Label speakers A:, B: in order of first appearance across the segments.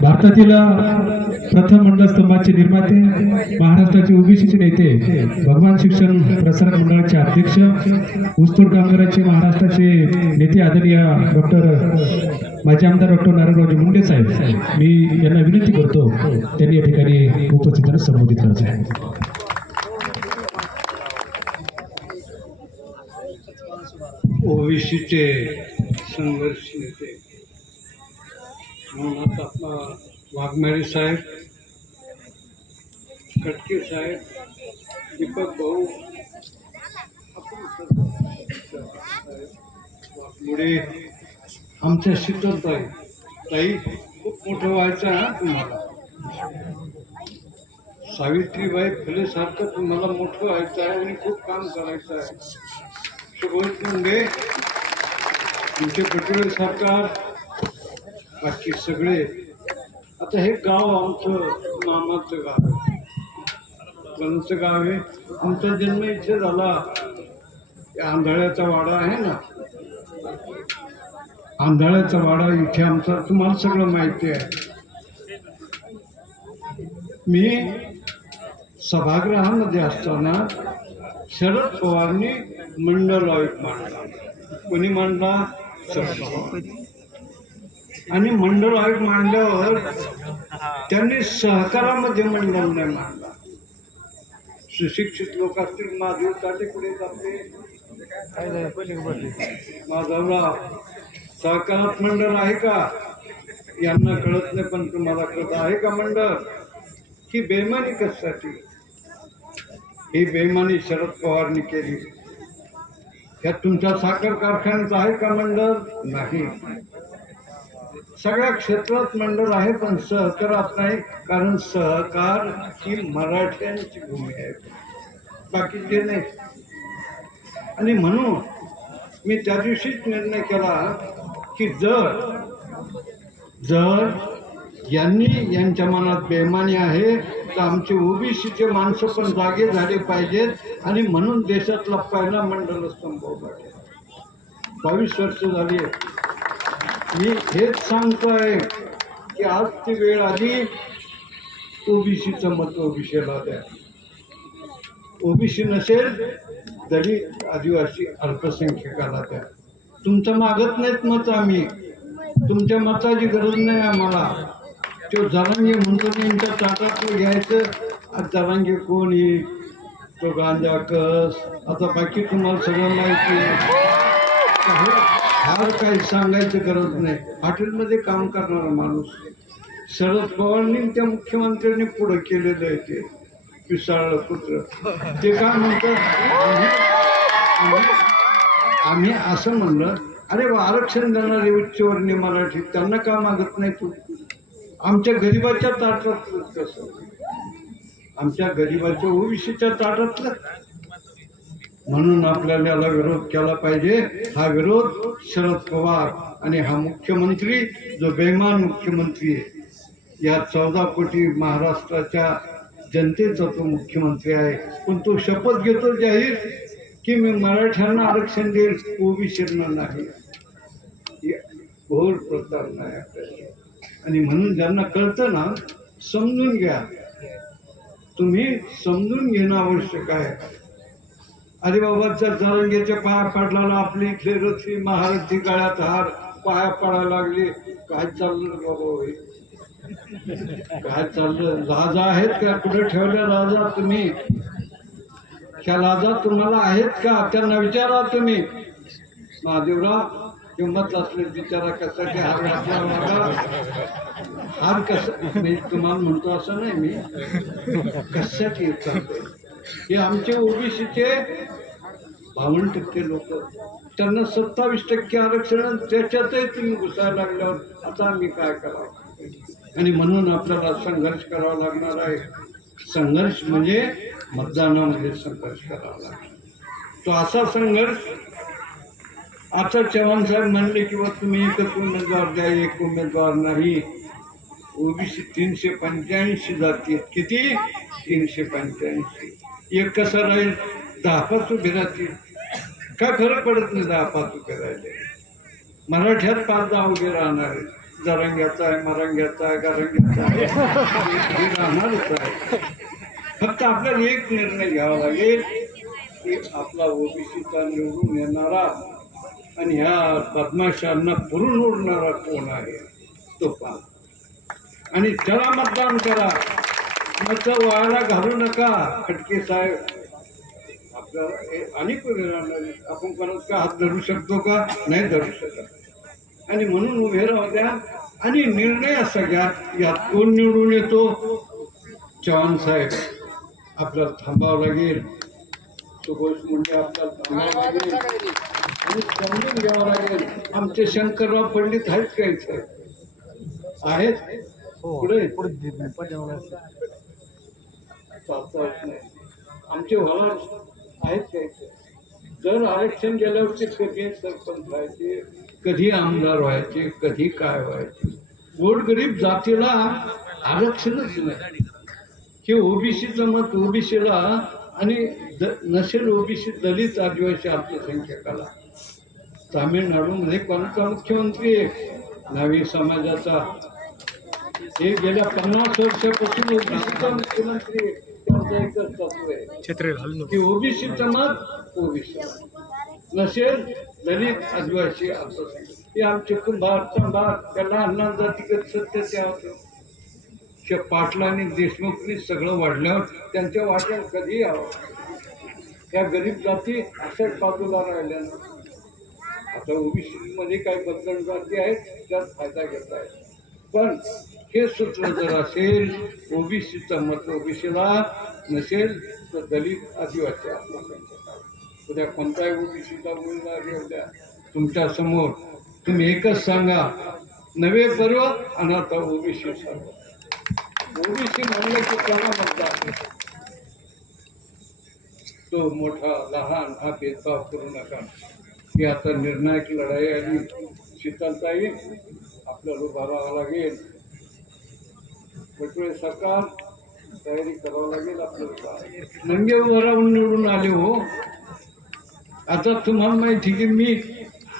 A: भारतातील प्रथम मंडळ स्तंभाचे निर्माते महाराष्ट्राचे ओबीसीचे नेते भगवान शिक्षण प्रसारक मंडळाचे अध्यक्ष ऊसतोड कामगाराचे महाराष्ट्राचे नेते आदरणीय डॉक्टर माजी आमदार डॉक्टर नारायणरावजी मुंडे साहेब मी यांना विनंती करतो त्यांनी या ठिकाणी उपस्थितांना संबोधित करायचं
B: ओबीसीचे संघर्ष नेते वाघमारे साहेब कटके साहेब दीपक भाऊ आपण वाघमोडे आमच्या शीतलताई ताई खूप मोठं व्हायचं आहे ना तुम्हाला. सावित्रीबाई फुलेसारखं तुम्हाला मोठं व्हायचं आहे आणि खूप काम करायचं आहे. सुबोध मुंडे तुमचे पटोळे सरकार बाकी सगळे. आता हे गाव आमचं मामाचं गाव आहे. गाव आहे? आमचा जन्म इथे झाला. आंधळ्याचा वाडा आहे ना? आंधळ्याचा वाडा इथे आमचा. तुम्हाला सगळं माहिती आहे. मी सभागृहामध्ये असताना शरद पवारनी मंडळ आयोग मांडला. कोणी मांडला? शरद पवार. आणि मंडळ आयोग मांडल्यावर त्यांनी सहकारामध्ये मंडळ नाही मांडला. सुशिक्षित लोक असतील महादेव ताटे पुढे जाते. माधवराव सहकारात मंडळ आहे का? यांना कळत नाही पण तुम्हाला कळत आहे का मंडळ? ही बेमानी कशासाठी? ही बेमानी शरद पवारनी केली. ह्या तुमच्या साखर कारखान्यात आहे का मंडळ? नाही. सगळ्या क्षेत्रात मंडळ आहे पण सहकारात नाही कारण सहकार ही मराठ्यांची भूमी आहे. बाकीचे नाही. आणि म्हणून मी त्या दिवशीच निर्णय केला की जर जर यांनी यांच्या मनात बेमानी आहे तर आमचे ओबीसीचे माणसं पण जागे झाले पाहिजेत आणि म्हणून देशातला पहिला मंडळ स्तंभ पाहिजे बावीस वर्ष झाली. आहे मी हेच सांगतोय की आज ती वेळ आली ओबीसीचं मत ओबीसीला द्या ओबीसी नसेल दलित आदिवासी अल्पसंख्यकाला द्या तुमचं मागत नाहीत मत आम्ही. तुमच्या मताची गरज नाही आम्हाला. तो जरांगे म्हणतो त्यांच्या ताटातलं घ्यायचं आज जरांगे कोण येईल? तो गांजा कस? आता बाकी तुम्हाला सगळं माहिती आहे. फार काही सांगायची गरज नाही. हॉटेलमध्ये काम करणारा माणूस. शरद पवारांनी त्या मुख्यमंत्र्यांनी पुढे केलेलं आहे ते. पिसाळ पुत्र. ते काय म्हणतात? आम्ही- असं म्हणलं अरे आरक्षण देणारे उच्चवर्णीय मराठी त्यांना का मागत नाही तू? आमच्या गरिबाच्या ताटातलं कसं? आमच्या गरिबाच्या ओबीसीच्या ताटातलं म्हणून आपल्याला याला विरोध केला पाहिजे. हा विरोध शरद पवार आणि हा मुख्यमंत्री जो बेमान मुख्यमंत्री आहे या चौदा कोटी महाराष्ट्राच्या जनतेचा तो मुख्यमंत्री आहे. पण तो शपथ घेतो जाहीर की मी मराठ्यांना आरक्षण देईल ओबीसींना नाही. घोर प्रकार नाही आपल्याला. आणि म्हणून ज्यांना कळतं ना समजून घ्या. तुम्ही समजून घेणं आवश्यक आहे. बाबाच्या जरंगेच्या पाया पडला आपली इथले रथी महारथी गळ्यात हार पाया पडायला लागली. काय चाललं बाबा काय चाललं? लाजा आहेत का? कुठे ठेवल्या राजा तुम्ही? त्या लाजा तुम्हाला आहेत का? त्यांना विचारा तुम्ही. महादेवराव किंमत असले बिचारा की हार घातला हार कसं मी तुम्हाला म्हणतो असं नाही मी. कशासाठी चालतंय हे आमचे ओबीसीचे बावन्न टक्के लोक. त्यांना सत्तावीस टक्के आरक्षण त्याच्यातही तुम्ही घुसायला लागल्यावर आता आम्ही काय करावं? आणि म्हणून आपल्याला संघर्ष करावा लागणार आहे. संघर्ष म्हणजे मतदानामध्ये संघर्ष करावा लागणार. तो असा संघर्ष आता चव्हाण साहेब म्हणले किंवा तुम्ही एकच उमेदवार द्या एक उमेदवार नाही. ओबीसी तीनशे पंच्याऐंशी जाती किती? तीनशे पंच्याऐंशी. एक कसं राहील? दहा पाच उभे राहतील काय फरक पडत नाही दहा पाच उभे राहिले मराठ्यात पाच दहा उभे राहणार आहेत. जरंग्याचा आहे मरंग्याचा आहे गारंग्याचा आहे. हे राहणारच आहे. फक्त आपल्याला एक निर्णय घ्यावा लागेल की आपला ओबीसीचा निवडून येणारा आणि ह्या बदमाशांना पुरून उडणारा कोण आहे? तो पहा. आणि त्याला मतदान करा. मत वायाला घालू नका. खटके साहेब आपल्याला हे अनेक आपण परत का हात धरू शकतो का? नाही धरू शकत. आणि म्हणून उभे राहू द्या आणि निर्णय असा घ्या यात कोण निवडून येतो? चव्हाण साहेब आपल्याला थांबावं लागेल. सुभाष मुंडे आपल्याला थांबावं लागेल. आणि समजून घ्यावं लागेल. आमचे शंकरराव पंडित आहेत का इथं? आहेत? पुढे चालता येत नाही आमचे होणार आहेत का जर आरक्षण गेल्यावरती कधी सरपंच व्हायचे कधी आमदार व्हायचे कधी काय व्हायचे गोरगरीब जातीला आरक्षणच नाही. हे ओबीसीचं मत ओबीसीला आणि द नसेल ओबीसी दलित आदिवासी अल्पसंख्याकाला. तामिळनाडूमध्ये कोणाचा मुख्यमंत्री आहे? नावी समाजाचा. हे गेल्या पन्नास वर्षापासून ओबीसीचा मुख्यमंत्री आहे. त्यांचं एकच तत्व आहे की ओबीसीचं मत ओबीसी नसेल दलित आदिवासी अल्पसंख्याक हे आमचे कुंभार चंभार त्याला अण्णा जातीगत सत्य त्या होतं शे पाटलांनी देशमुखनी सगळं वाढल्यावर त्यांच्या वाट्यात कधी यावं? या गरीब जाती अशाच बाजूला राहिल्या आता ओबीसी मध्ये काही बदल जाती आहेत त्यात फायदा घेत आहेत पण हे सूत्र जर असेल ओबीसीचं मत ओबीसीला नसेल तर दलित आदिवासी आत्महत्या उद्या कोणताही ओबीसीचा मुलगा येऊ तुमच्यासमोर. तुम्ही एकच सांगा नवे पर्व आणि आता ओबीसी सर्व. ओबीसी म्हणलं की त्याला मतदान तो मोठा लहान हा भेदभाव करू नका. ही आता निर्णायक लढाई आणि शीतलताई आपल्याला रूप राहावं लागेल. वेगवेगळे सरकार तयारी करावं लागेल आपल्याला नंगे उभं निवडून आले हो. आता तुम्हाला माहिती की मी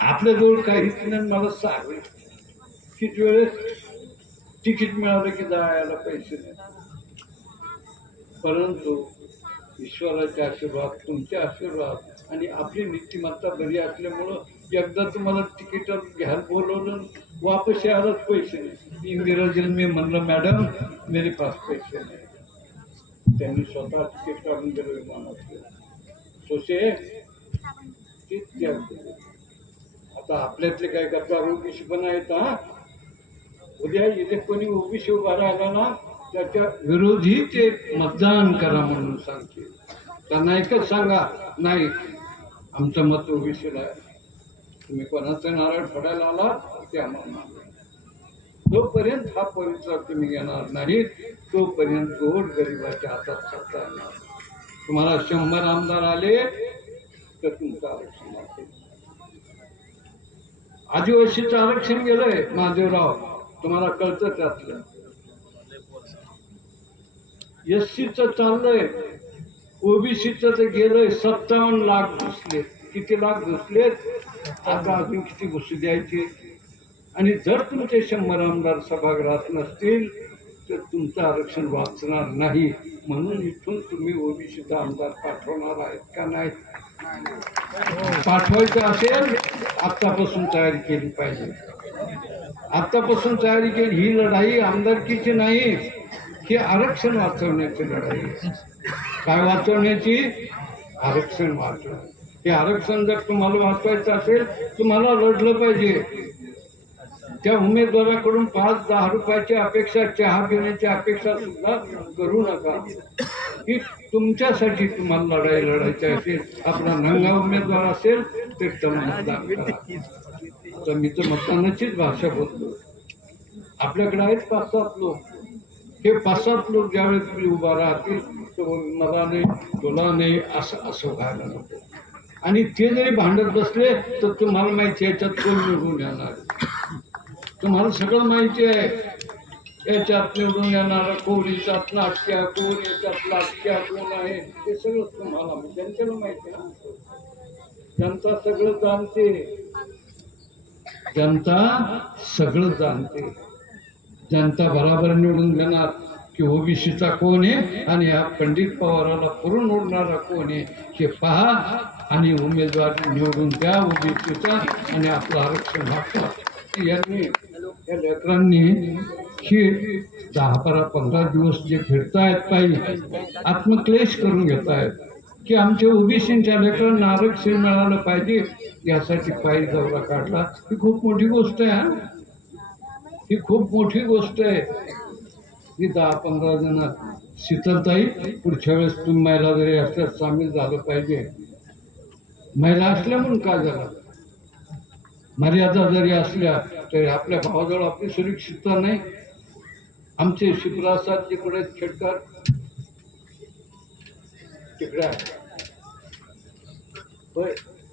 B: आपल्याजवळ काहीच नाही मला सांग किती वेळेस तिकीट मिळालं की जायला पैसे नाही. परंतु ईश्वराचे आशीर्वाद तुमचे आशीर्वाद आणि आपली नीतिमत्ता बरी असल्यामुळं एकदा तुम्हाला तिकीट घ्यायला बोलवलं वापस यायलाच पैसे नाही. इंदिराजीला मी म्हणलं मॅडम मेरे पास पैसे नाही. त्यांनी स्वतः तिकीट काढून दिलं विमानात सोसे तीच आता आपल्यातले काय करता? ओबीसी पण आहेत हा? उद्या इथे कोणी ओबीसी उभा राहिला ना त्याच्या विरोधी ते मतदान करा म्हणून सांगते त्यांना एकच सांगा नाही आमचं मत ओबीसीला आहे तुम्ही कोणाचं नारळ फोडायला आला ते आम्हाला जोपर्यंत हा पवित्र तुम्ही घेणार नाही तोपर्यंत गोड गरिबाच्या हातात सत्ता येणार तुम्हाला शंभर आमदार आले तर तुमचं आरक्षण असेल. आदिवासीचं आरक्षण गेलंय महादेवराव. तुम्हाला कळतं त्यातलं. एस सीचं चाललंय ओबीसीचं तर गेलंय सत्तावन्न लाख घुसले. किती लाख घुसलेत? आता अजून किती घुसू द्यायची? आणि जर तुमचे शंभर आमदार सभागृहात नसतील तर तुमचं आरक्षण वाचणार नाही. म्हणून इथून तुम्ही ओबीसीचा आमदार पाठवणार आहेत का नाही पाठवायचं असेल आत्तापासून तयारी केली पाहिजे. आत्तापासून तयारी केली ही लढाई आमदारकीची नाही ही आरक्षण वाचवण्याची लढाई काय वाचवण्याची? आरक्षण वाचवण्याची. हे आरक्षण जर तुम्हाला वाचवायचं असेल तुम्हाला लढलं पाहिजे. त्या उमेदवाराकडून पाच दहा रुपयाची अपेक्षा चहा पिण्याची अपेक्षा सुद्धा करू नका. की तुमच्यासाठी तुम्हाला लढाई लढायची असेल आपला नंगा उमेदवार असेल तर तर मी तर मतदानाचीच भाषा बोलतो. आपल्याकडे आहेत पाच सात लोक. हे पाच सात लोक ज्यावेळेस तुम्ही उभा राहतील तर मला नाही तुला नाही असं असं व्हायला नको. आणि ते जरी भांडत बसले तर तुम्हाला माहिती आहे याच्यात कोण निवडून येणार? तुम्हाला सगळं माहिती आहे. याच्यात निवडून येणारा कोण याच्यात नाटक्या कोण याच्यात लाटक्या कोण आहे? ते सगळं तुम्हाला त्यांच्याला माहिती आहे. ना जनता सगळं जाणते. जनता सगळं जाणते. जनता बराबर निवडून घेणार की ओबीसीचा कोण आहे आणि या पंडित पवाराला पुरून उडणारा कोण आहे हे पहा. आणि उमेदवार निवडून द्या ओबीसीचा आणि आपलं आरक्षण मागता यांनी या लेकरांनी ही दहा बारा पंधरा दिवस जे फिरतायत काही आत्मक्लेश करून घेत आहेत की आमच्या ओबीसीच्या लेकरांना आरक्षण मिळालं पाहिजे यासाठी पायी दौरा काढला ही खूप मोठी गोष्ट आहे ही खूप मोठी गोष्ट आहे ही दहा पंधरा जण शीतलताई पुढच्या वेळेस तुम्ही महिला जरी असल्यास सामील झालं पाहिजे महिला असल्या म्हणून काय झालं? मर्यादा जरी असल्या तरी आपल्या भावाजवळ आपली सुरक्षितता नाही. आमचे शिवरासात तिकडे खेडकर. तिकडे आहे.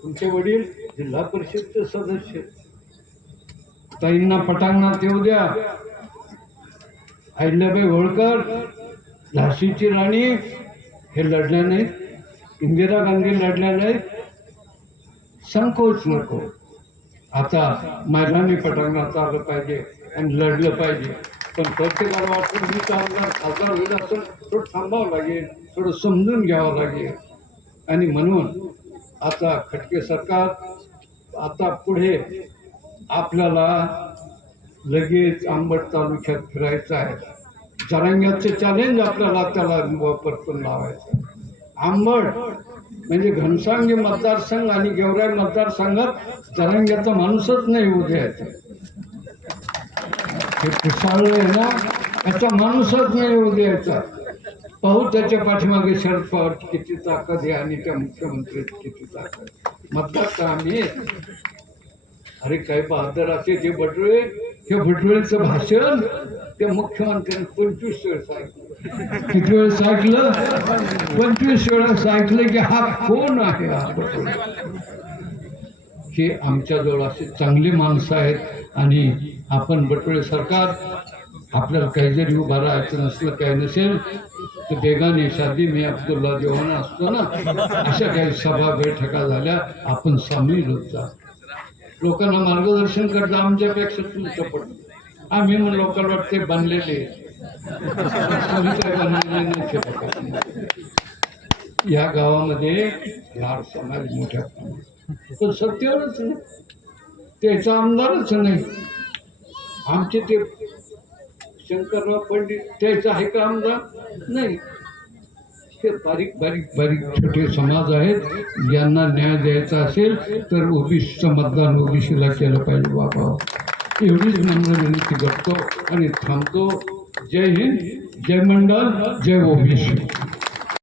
B: तुमचे वडील जिल्हा परिषदचे सदस्य. ताईंना पटांगणात येऊ द्या. अहिल्याबाई होळकर झाशीची राणी. हे लढल्या नाहीत. इंदिरा गांधी लढल्या नाहीत. संकोच नको. आता मैदानी पटांगणात आलं पाहिजे आणि लढलं पाहिजे. पण प्रत्येकाला वाटतं मी तर आमदार खासदार होईल असं थोडं थांबावं लागेल थोडं समजून घ्यावं लागेल. आणि म्हणून आता खटके सरकार आता पुढे आपल्याला लगेच आंबट तालुक्यात फिरायचं आहे. जरांग्याचं चॅलेंज आपल्याला त्याला वापर पण लावायचं आंबट म्हणजे घनसांगी मतदारसंघ आणि गेवराई मतदारसंघात जरांग्याचा माणूसच नाही येऊ द्यायचा हे पिसाळलं आहे ना त्याचा माणूसच नाही येऊ द्यायचा पाहू त्याच्या पाठीमागे शरद पवार किती ताकद आहे आणि त्या मुख्यमंत्री किती ताकद मतदार तर आम्ही? अरे काय बहादर असे ते बटुळे हे बटुळेचं भाषण ते मुख्यमंत्र्यांनी पंचवीस वेळ सांगितलं किती वेळेस ऐकलं पंचवीस वेळा ऐकलं की हा कोण आहे की आमच्याजवळ असे चांगली माणसं आहेत आणि आपण बटुळे सरकार आपल्याला काही जरी उभा राहायचं नसलं काय नसेल तर बेगाने शादी मी अब्दुल्ला जेवण असतो ना अशा काही सभा बैठका झाल्या आपण सामील होत जा लोकांना मार्गदर्शन करता आमच्यापेक्षा तुमचं पडतं आम्ही म्हणून लोकांना वाटते बनलेले या गावामध्ये लाड समाज मोठ्या तर पण नाही. त्याचा आमदारच नाही. आमचे ते शंकरराव पंडित त्याचा आहे का आमदार? नाही. ते बारीक बारीक बारीक छोटे समाज आहेत. यांना न्याय द्यायचा असेल तर ओबीसीचं मतदान ओबीसीला केलं पाहिजे. बाबा एवढीच नम्र विनंती करतो आणि थांबतो. जय हिंद जय मंडल जय ओबीसी